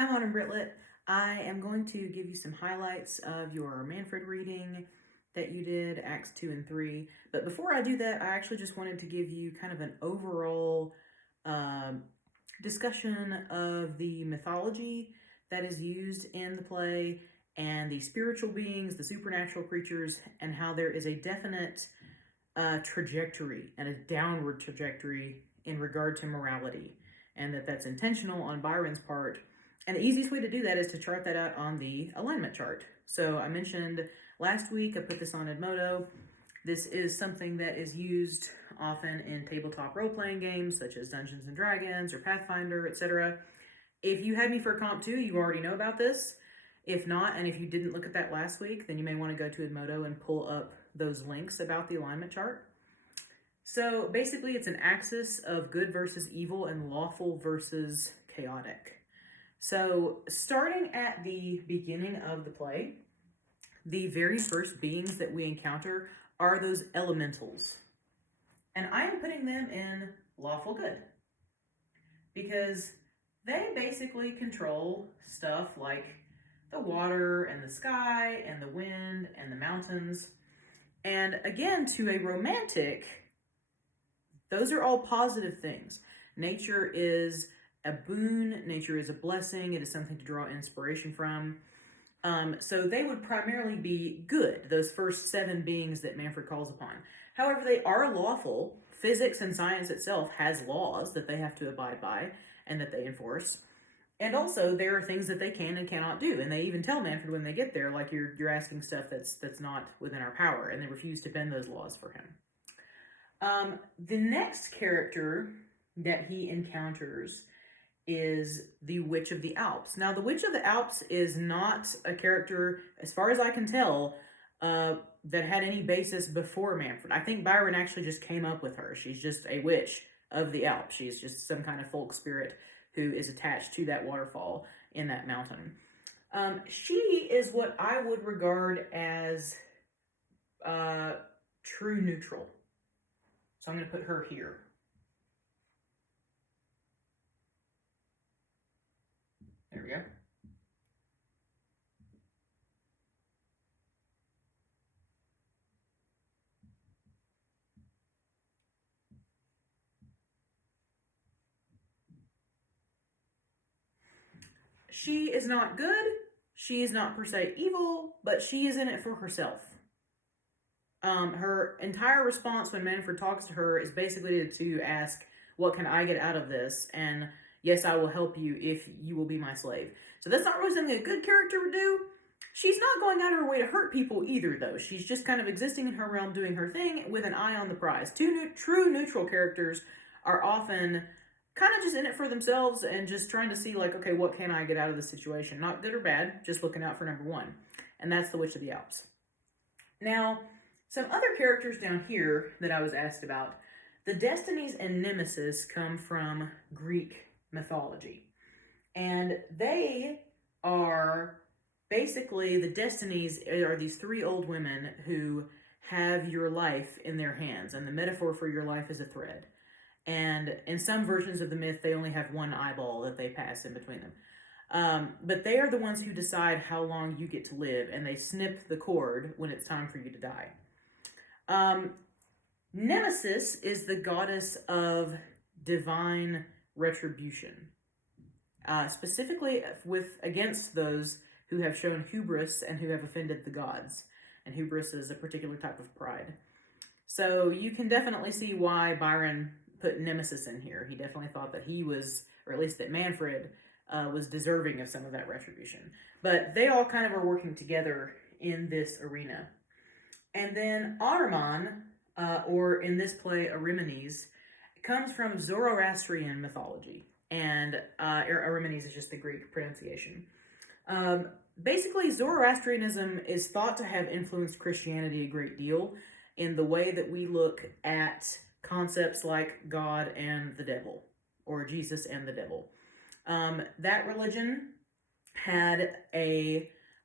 Hi, Modern Britlet. I am going to give you some highlights of your Manfred reading that you did, Acts 2 and 3. But before I do that, I actually just wanted to give you kind of an overall discussion of the mythology that is used in the play and the spiritual beings, the supernatural creatures, and how there is a definite trajectory and a downward trajectory in regard to morality, and that's intentional on Byron's part. And the easiest way to do that is to chart that out on the alignment chart. So I mentioned last week, I put this on Edmodo. This is something that is used often in tabletop role-playing games such as Dungeons and Dragons or Pathfinder, etc. If you had me for Comp 2, you already know about this. If not, and if you didn't look at that last week, then you may want to go to Edmodo and pull up those links about the alignment chart. So basically, it's an axis of good versus evil and lawful versus chaotic. So starting at the beginning of the play, the very first beings that we encounter are those elementals. And I am putting them in lawful good because they basically control stuff like the water and the sky and the wind and the mountains. And again, to a romantic, those are all positive things. Nature is a boon, nature is a blessing, it is something to draw inspiration from. So they would primarily be good, those first 7 beings that Manfred calls upon. However, they are lawful. Physics and science itself has laws that they have to abide by and that they enforce. And also, there are things that they can and cannot do. And they even tell Manfred when they get there, like, you're asking stuff that's not within our power, and they refuse to bend those laws for him. The next character that he encounters is the Witch of the Alps. Now, the Witch of the Alps is not a character, as far as I can tell, that had any basis before Manfred. I think Byron actually just came up with her. She's just a witch of the Alps. She's just some kind of folk spirit who is attached to that waterfall in that mountain. She is what I would regard as true neutral. So I'm going to put her here. There we go. She is not good. She is not per se evil, but she is in it for herself. Her entire response when Manfred talks to her is basically to ask, what can I get out of this? And yes, I will help you if you will be my slave. So that's not really something a good character would do. She's not going out of her way to hurt people either, though. She's just kind of existing in her realm, doing her thing with an eye on the prize. True neutral characters are often kind of just in it for themselves and just trying to see, like, okay, what can I get out of this situation? Not good or bad, just looking out for number one. And that's the Witch of the Alps. Now, some other characters down here that I was asked about. The Destinies and Nemesis come from Greek mythology. And they are basically, the Destinies are these 3 old women who have your life in their hands. And the metaphor for your life is a thread. And in some versions of the myth, they only have one eyeball that they pass in between them. But they are the ones who decide how long you get to live, and they snip the cord when it's time for you to die. Nemesis is the goddess of divine retribution, specifically against those who have shown hubris and who have offended the gods. And hubris is a particular type of pride. So you can definitely see why Byron put Nemesis in here. He definitely thought that he was, or at least that Manfred was deserving of some of that retribution. But they all kind of are working together in this arena. And then Ahriman, or in this play Arimanes, comes from Zoroastrian mythology. And Arimanes is just the Greek pronunciation. Basically, Zoroastrianism is thought to have influenced Christianity a great deal in the way that we look at concepts like God and the devil, or Jesus and the devil. That religion had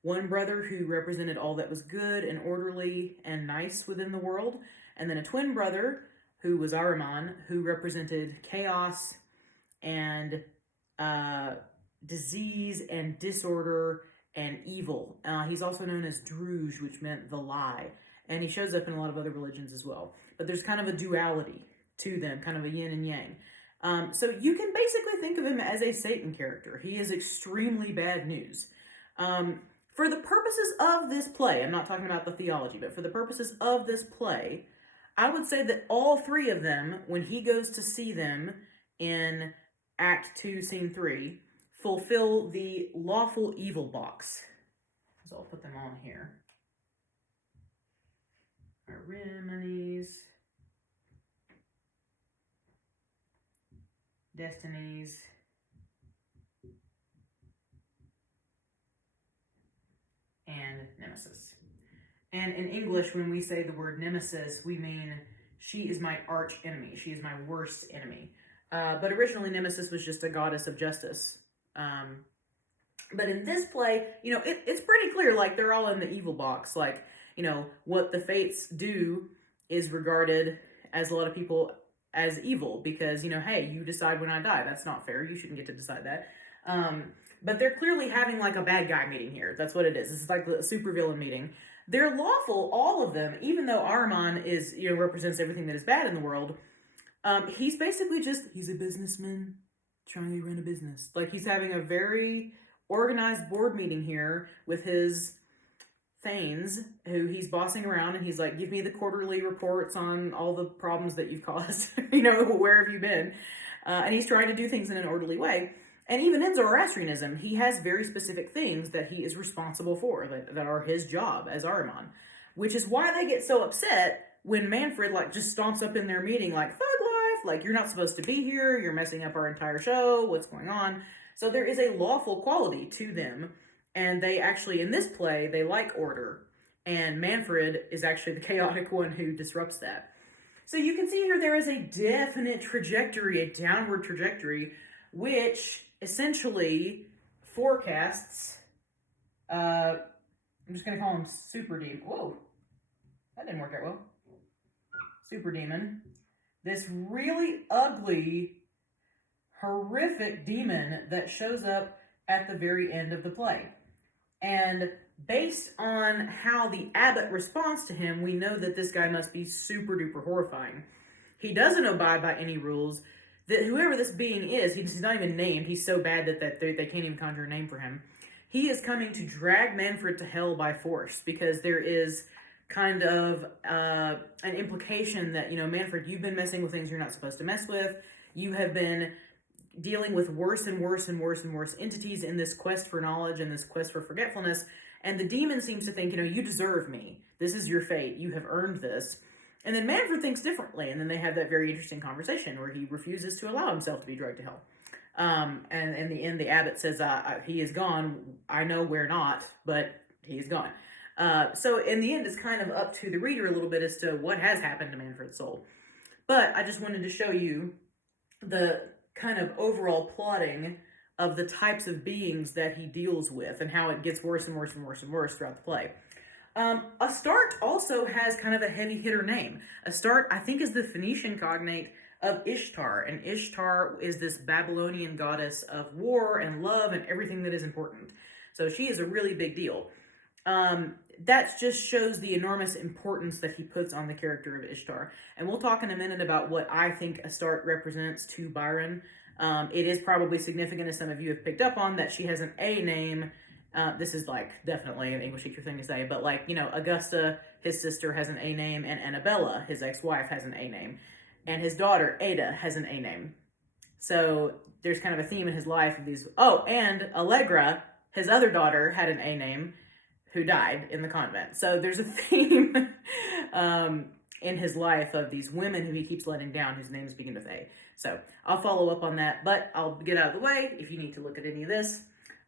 one brother who represented all that was good and orderly and nice within the world, and then a twin brother who was Ahriman, who represented chaos and disease and disorder and evil. He's also known as Druge, which meant the lie. And he shows up in a lot of other religions as well. But there's kind of a duality to them, kind of a yin and yang. So you can basically think of him as a Satan character. He is extremely bad news. For the purposes of this play, I'm not talking about the theology, but for the purposes of this play, I would say that all three of them, when he goes to see them in Act 2, Scene 3, fulfill the lawful evil box. So I'll put them on here. Our remedies, destinies, and nemesis. And in English, when we say the word nemesis, we mean she is my arch enemy. She is my worst enemy. But originally, Nemesis was just a goddess of justice. But in this play, it's pretty clear, like, they're all in the evil box. Like, what the fates do is regarded as a lot of people as evil because, hey, you decide when I die. That's not fair. You shouldn't get to decide that. But they're clearly having, like, a bad guy meeting here. That's what it is. This is like a supervillain meeting. They're lawful, all of them, even though Ahriman is, represents everything that is bad in the world. He's basically he's a businessman trying to run a business. Like, he's having a very organized board meeting here with his Thanes, who he's bossing around, and he's like, give me the quarterly reports on all the problems that you've caused. Where have you been? And he's trying to do things in an orderly way. And even in Zoroastrianism, he has very specific things that he is responsible for, that are his job as Ahriman. Which is why they get so upset when Manfred, just stomps up in their meeting, like, thug life, you're not supposed to be here, you're messing up our entire show, what's going on? So there is a lawful quality to them, and they actually, in this play, they like order. And Manfred is actually the chaotic one who disrupts that. So you can see here there is a definite trajectory, a downward trajectory, which essentially forecasts, I'm just going to call him Super Demon. Whoa, that didn't work out well. Super Demon. This really ugly, horrific demon that shows up at the very end of the play. And based on how the abbot responds to him, we know that this guy must be super duper horrifying. He doesn't abide by any rules. That whoever this being is, he's not even named. He's so bad that they can't even conjure a name for him. He is coming to drag Manfred to hell by force because there is kind of an implication that, Manfred, you've been messing with things you're not supposed to mess with. You have been dealing with worse and worse and worse and worse entities in this quest for knowledge and this quest for forgetfulness. And the demon seems to think, you deserve me. This is your fate. You have earned this. And then Manfred thinks differently, and then they have that very interesting conversation where he refuses to allow himself to be dragged to hell. And in the end, the abbot says, he is gone. I know we're not, but he is gone. So in the end, it's kind of up to the reader a little bit as to what has happened to Manfred's soul. But I just wanted to show you the kind of overall plotting of the types of beings that he deals with and how it gets worse and worse and worse and worse throughout the play. Astarte also has kind of a heavy hitter name. Astarte, I think, is the Phoenician cognate of Ishtar, and Ishtar is this Babylonian goddess of war and love and everything that is important. So she is a really big deal. That just shows the enormous importance that he puts on the character of Ishtar. And we'll talk in a minute about what I think Astarte represents to Byron. It is probably significant, as some of you have picked up on, that she has an A name. This is definitely an English teacher thing to say, but Augusta, his sister, has an A name, and Annabella, his ex-wife, has an A name. And his daughter, Ada, has an A name. So there's kind of a theme in his life of these. Oh, and Allegra, his other daughter, had an A name, who died in the convent. So there's a theme in his life of these women who he keeps letting down, whose names begin with A. So I'll follow up on that, but I'll get out of the way if you need to look at any of this.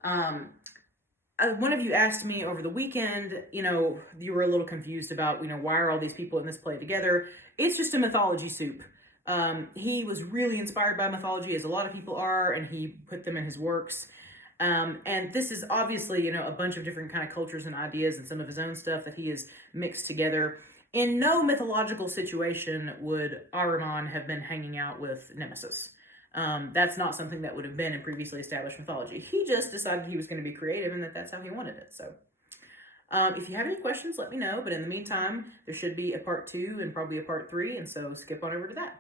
One of you asked me over the weekend, you were a little confused about, why are all these people in this play together? It's just a mythology soup. He was really inspired by mythology, as a lot of people are, and he put them in his works. And this is obviously, a bunch of different kind of cultures and ideas and some of his own stuff that he has mixed together. In no mythological situation would Ahriman have been hanging out with Nemesis. That's not something that would have been in previously established mythology. He just decided he was going to be creative and that that's how he wanted it. So if you have any questions, let me know. But in the meantime, there should be a part 2 and probably a part 3. And so skip on over to that.